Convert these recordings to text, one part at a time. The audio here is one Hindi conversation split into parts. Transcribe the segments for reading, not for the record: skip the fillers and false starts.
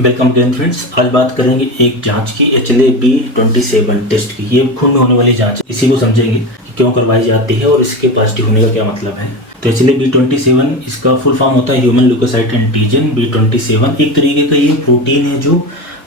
Welcome again friends. आज बात करेंगे एक जांच की HLA-B27 टेस्ट की। ये खून में होने वाली जांच है। इसी को समझेंगे कि क्यों करवाई जाती है और इसके पॉजिटिव होने का क्या मतलब है। तो HLA-B27 इसका फुल फॉर्म होता है ह्यूमन ल्यूकोसाइट एंटीजन B27। एक तरीके का ये प्रोटीन है जो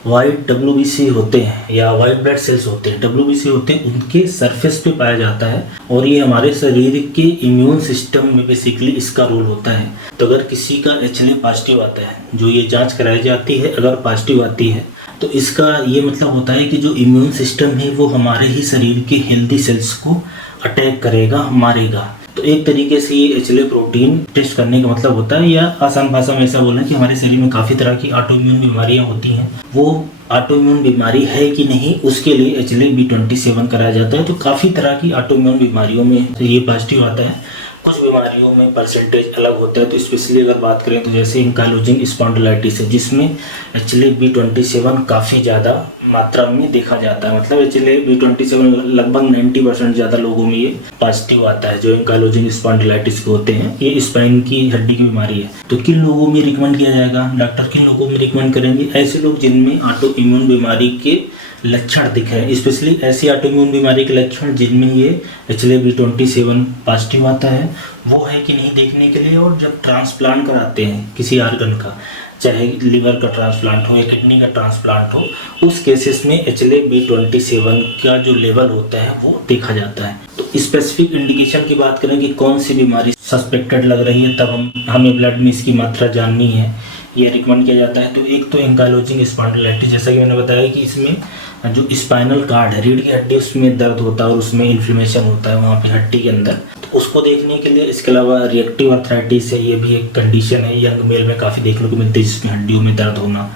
वाइट WBC होते हैं या वाइट ब्लड सेल्स होते हैं, WBC होते हैं, उनके सरफेस पे पाया जाता है और ये हमारे शरीर के इम्यून सिस्टम में बेसिकली इसका रोल होता है। तो अगर किसी का HLA पॉजिटिव आता है, जो ये जांच कराई जाती है, अगर पॉजिटिव आती है तो इसका ये मतलब होता है कि जो इम्यून सिस्टम है वो हमारे ही शरीर के हेल्दी सेल्स को अटैक करेगा, मारेगा। तो एक तरीके से ये HLA प्रोटीन टेस्ट करने का मतलब होता है, या आसान भाषा में ऐसा बोलना है कि हमारे शरीर में काफ़ी तरह की ऑटोइम्यून बीमारियां होती हैं, वो ऑटोइम्यून बीमारी है कि नहीं उसके लिए HLA-B27 कराया जाता है। तो काफ़ी तरह की ऑटोइम्यून बीमारियों में ये पॉजिटिव आता है। कुछ बीमारियों में परसेंटेज अलग होता है। तो स्पेशली अगर बात करें तो जैसे एंकाइलोजिंग स्पॉन्डिलाइटिस है, जिसमें HLA-B27 काफ़ी ज़्यादा मात्रा में देखा जाता है। मतलब HLA-B27 लगभग 90% ज़्यादा लोगों में ये पॉजिटिव आता है, जो एंकाइलोजिंग स्पॉन्डिलाइटिस के होते हैं। ये स्पाइन की हड्डी की बीमारी है। तो किन लोगों में रिकमेंड किया जाएगा, डॉक्टर किन लोगों में रिकमेंड करेंगे? ऐसे लोग जिनमें ऑटो इम्यून बीमारी के लक्षण दिख रहे हैं, स्पेशली ऐसी ऑटोइम्यून बीमारी के लक्षण जिनमें ये HLA-B27 पॉजिटिव आता है, वो है कि नहीं देखने के लिए। और जब ट्रांसप्लांट कराते हैं किसी ऑर्गन का, चाहे लिवर का ट्रांसप्लांट हो या किडनी का ट्रांसप्लांट हो, उस केसेस में HLA-B27 का जो लेवल होता है वो देखा जाता है। तो स्पेसिफिक इंडिकेशन की बात करें कि कौन सी बीमारी सस्पेक्टेड लग रही है, तब हमें ब्लड में इसकी मात्रा जाननी है, ये रिकमेंड किया जाता है। तो एक तो एंकाइलोजिंग स्पॉन्डिलाइटिस, जैसा कि मैंने बताया कि इसमें जो स्पाइनल कार्ड है, रीढ़ की हड्डी, उसमें दर्द होता है और उसमें इन्फ्लेमेशन होता है वहाँ पे हड्डी के अंदर, तो उसको देखने के लिए। इसके अलावा रिएक्टिव आर्थराइटिस है, ये भी एक कंडीशन है, यंग मेल में काफ़ी देखने को मिलती है, जिसमें हड्डियों में दर्द होना,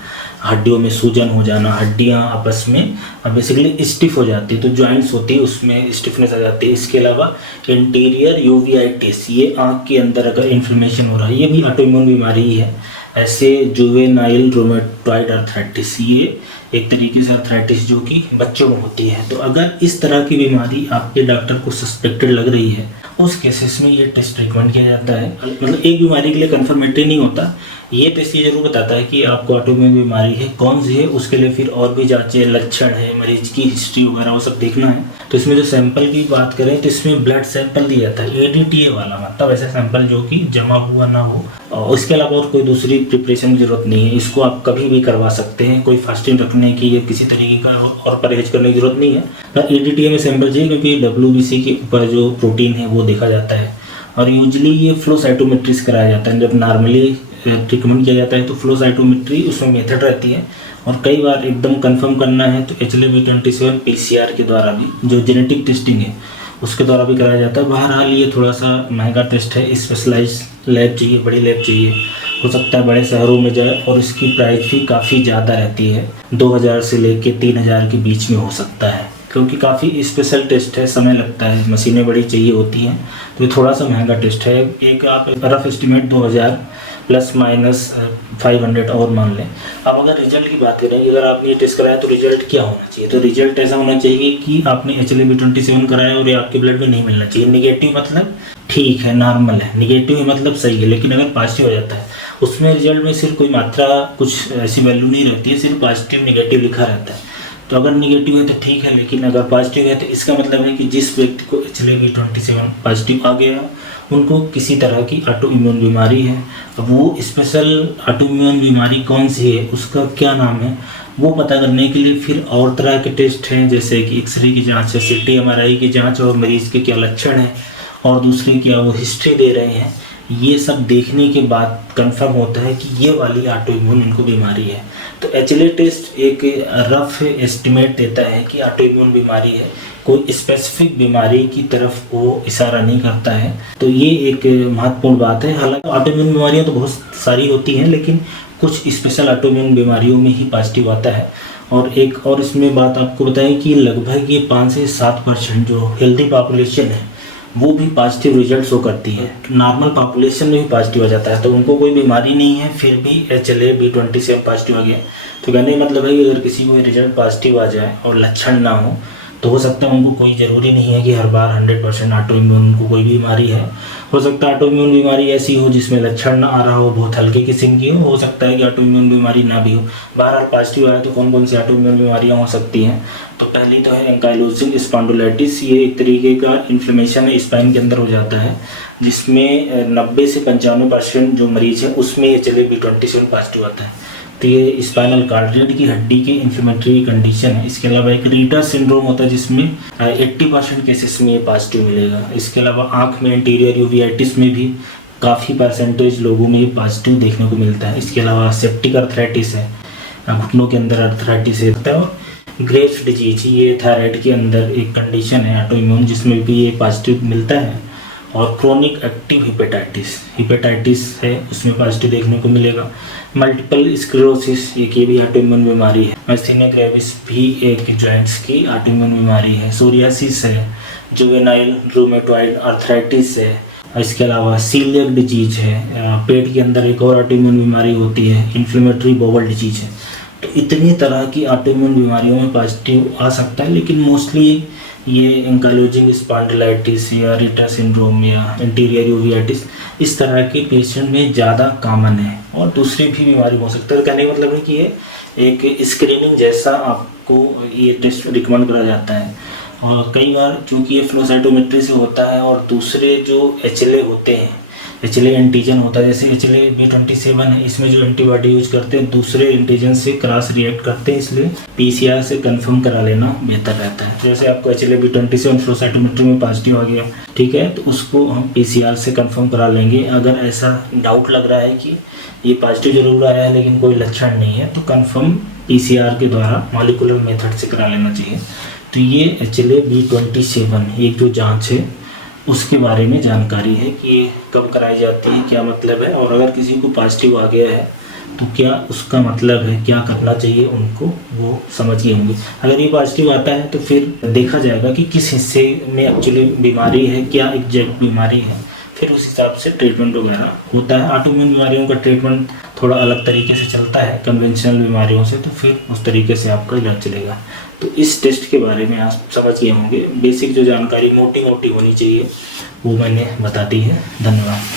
हड्डियों में सूजन हो जाना, हड्डियाँ आपस में बेसिकली स्टिफ हो जाती है, तो जॉइंट्स होती है उसमें स्टिफनेस आ जाती है। इसके अलावा इंटीरियर यूवियाइटिस, ये आँख के अंदर अगर इन्फ्लेमेशन हो रहा है, ये भी ऑटोइम्यून बीमारी ही है। ऐसे जुवेनाइल रोमेटॉइड आर्थराइटिस, ये एक तरीके से आर्थराइटिस जो कि बच्चों में होती है। तो अगर इस तरह की बीमारी आपके डॉक्टर को सस्पेक्टेड लग रही है, उस केसेस में ये टेस्ट रिकमेंड किया जाता है। मतलब एक बीमारी के लिए कन्फर्मेटरी नहीं होता, ये टेस्ट ये जरूर बताता है कि आपको ऑटोइम्यून बीमारी है, कौन सी है। उसके लिए फिर और भी जांचें, लक्षण है, मरीज की हिस्ट्री वगैरह वो सब देखना है। तो इसमें जो सैंपल की बात करें तो इसमें ब्लड सैंपल दिया जाता है, ADTA वाला, मतलब ऐसा सैंपल जो कि जमा हुआ ना हो। और इसके अलावा और कोई दूसरी प्रिपरेशन की जरूरत नहीं है। इसको आप कभी भी करवा सकते हैं, कोई फास्टिंग रखने की या किसी तरीके का और परहेज करने की जरूरत नहीं है। तो ADTA में सैंपल चाहिए, क्योंकि WBC के ऊपर जो प्रोटीन है वो देखा जाता है। और यूजली ये फ्लो साइटोमेट्री से कराया जाता है। जब नॉर्मली रिकमेंड किया जाता है तो फ्लो साइटोमेट्री उसमें मेथड रहती है, और कई बार एकदम कंफर्म करना है तो HLA-B27 PCR के द्वारा भी, जो जेनेटिक टेस्टिंग है उसके द्वारा भी कराया जाता है। बहरहाल ये थोड़ा सा महंगा टेस्ट है, स्पेशलाइज लैब चाहिए, बड़ी लैब चाहिए, हो सकता है बड़े शहरों में जाए, और इसकी प्राइस भी काफ़ी ज़्यादा रहती है, 2000 से लेके 3000 के बीच में हो सकता है, क्योंकि काफ़ी स्पेशल टेस्ट है, समय लगता है, मशीनें बड़ी चाहिए होती हैं, तो ये थोड़ा सा महंगा टेस्ट है। एक आप रफ एस्टिमेट 2000 ±500 और मान लें। अब अगर रिजल्ट की बात करें कि अगर आपने ये टेस्ट कराया तो रिजल्ट क्या होना चाहिए, तो रिजल्ट ऐसा होना चाहिए कि आपने HLA-B27 कराया और ये आपके ब्लड में नहीं मिलना चाहिए। निगेटिव मतलब ठीक है, नॉर्मल है, निगेटिव मतलब सही है। लेकिन अगर पॉजिटिव हो जाता है, उसमें रिजल्ट में सिर्फ कोई मात्रा, कुछ ऐसी वैल्यू नहीं रहती है, सिर्फ पॉजिटिव निगेटिव लिखा रहता है। तो अगर निगेटिव है तो ठीक है, लेकिन अगर पॉजिटिव है तो इसका मतलब है कि जिस व्यक्ति को HLA-B27 पॉजिटिव आ गया, उनको किसी तरह की ऑटो इम्यून बीमारी है। अब वो स्पेशल ऑटो इम्यून बीमारी कौन सी है, उसका क्या नाम है, वो पता करने के लिए फिर और तरह के टेस्ट हैं, जैसे कि एक्सरे की जांच है, CT MRI की जांच, और मरीज़ के क्या लक्षण हैं, और दूसरे क्या वो हिस्ट्री दे रहे हैं। ये सब देखने के बाद कंफर्म होता है कि ये वाली ऑटो इम्यून इनको बीमारी है। तो HLA टेस्ट एक रफ एस्टिमेट देता है कि ऑटो इम्यून बीमारी है, कोई स्पेसिफिक बीमारी की तरफ वो इशारा नहीं करता है। तो ये एक महत्वपूर्ण बात है। हालांकि ऑटो इम्यून बीमारियाँ तो बहुत सारी होती हैं, लेकिन कुछ स्पेशल ऑटो इम्यून बीमारियों में ही पॉजिटिव आता है। और एक और इसमें बात आपको बताएं कि लगभग ये 5 से 7% जो हेल्दी पॉपुलेशन है वो भी पॉजिटिव रिजल्ट शो करती है। नॉर्मल पॉपुलेशन में भी पॉजिटिव आ जाता है, तो उनको कोई बीमारी नहीं है, फिर भी HLA-B27 पॉजिटिव आ गया। तो कहने का मतलब है कि अगर किसी को रिजल्ट पॉजिटिव आ जाए और लक्षण ना हो, तो हो सकता है उनको कोई ज़रूरी नहीं है कि हर बार 100% ऑटो इम्यून उनको कोई बीमारी है। हो सकता है ऑटो इम्यून बीमारी ऐसी हो जिसमें लक्षण ना आ रहा हो, बहुत हल्के किस्म की हो सकता है कि ऑटो इम्यून बीमारी ना भी हो। बहरहाल पॉजिटिव आया तो कौन कौन सी ऑटो इम्यून बीमारियाँ हो सकती हैं? तो पहली तो है एंकाइलोजिंग स्पॉन्डिलाइटिस। ये एक तरीके का इन्फ्लेमेशन है स्पाइन के अंदर हो जाता है, जिसमें 90 से 95% जो मरीज है उसमें HLA-B27 पॉजिटिव आता है। तो ये स्पाइनल कॉर्ड रीढ़ की हड्डी की इन्फ्लेमेटरी कंडीशन है। इसके अलावा एक रीटर सिंड्रोम होता है जिसमें 80% केसेस में ये पॉजिटिव मिलेगा। इसके अलावा आँख में एंटीरियर यूवियाइटिस में भी काफ़ी परसेंटेज लोगों में ये पॉजिटिव देखने को मिलता है। इसके अलावा सेप्टिक अर्थराइटिस है, घुटनों के अंदर अर्थराइटिस है। और ग्रेव्स डिजीज, ये थायराइड के अंदर एक कंडीशन है ऑटो इम्यून जिसमें भी ये पॉजिटिव मिलता है। और क्रोनिक एक्टिव हिपेटाइटिस है, उसमें पॉजिटिव देखने को मिलेगा। मल्टीपल स्क्लेरोसिस, एक ये भी ऑटो इम्यून बीमारी है। मायस्थेनिया ग्रेविस भी एक जॉइंट्स की ऑटो इम्यून बीमारी है। सोरियासिस है, जुवेनाइल रूमेटॉइड आर्थराइटिस है। इसके अलावा सीलियक डिजीज है, पेट के अंदर एक और ऑटो इम्यून बीमारी होती है, इन्फ्लेमेटरी बाउल डिजीज है। तो इतनी तरह की ऑटो इम्यून बीमारियों में पॉजिटिव आ सकता है, लेकिन मोस्टली ये एंकाइलोजिंग स्पॉन्डिलाइटिस या रिटर सिंड्रोम या एंटीरियर यूवियाइटिस इस तरह के पेशेंट में ज़्यादा कॉमन है। और दूसरी भी बीमारी हो सकता है। तो कहने का मतलब है कि ये एक स्क्रीनिंग जैसा आपको ये टेस्ट रिकमेंड करा जाता है। और कई बार चूँकि ये फ्लो साइटोमेट्री से होता है और दूसरे जो HLA होते हैं, HLA एंटीजन होता है, जैसे HLA-B27 है, इसमें जो एंटीबॉडी यूज करते हैं दूसरे एंटीजन से क्रॉस रिएक्ट करते हैं, इसलिए PCR से कंफर्म करा लेना बेहतर रहता है। जैसे आपको HLA-B27 फ्लो साइटोमेट्री में पॉजिटिव आ गया, ठीक है, तो उसको हम PCR से कंफर्म करा लेंगे। अगर ऐसा डाउट लग रहा है कि ये पॉजिटिव जरूर आया है लेकिन कोई लक्षण नहीं है, तो कंफर्म PCR के द्वारा मॉलिक्यूलर मेथड से करा लेना चाहिए। तो ये HLA-B27 एक जो जाँच है उसके बारे में जानकारी है कि ये कब कराई जाती है, क्या मतलब है, और अगर किसी को पॉजिटिव आ गया है तो क्या उसका मतलब है, क्या करना चाहिए उनको, वो समझ गए होंगे। अगर ये पॉजिटिव आता है तो फिर देखा जाएगा कि किस हिस्से में एक्चुअली बीमारी है, क्या एग्जैक्ट बीमारी है, फिर उस हिसाब से ट्रीटमेंट वगैरह होता है। ऑटो इम्यून बीमारियों का ट्रीटमेंट थोड़ा अलग तरीके से चलता है कन्वेंशनल बीमारियों से, तो फिर उस तरीके से आपका इलाज चलेगा। तो इस टेस्ट के बारे में आप समझ गए होंगे। बेसिक जो जानकारी मोटी मोटी होनी चाहिए वो मैंने बता दी है। धन्यवाद।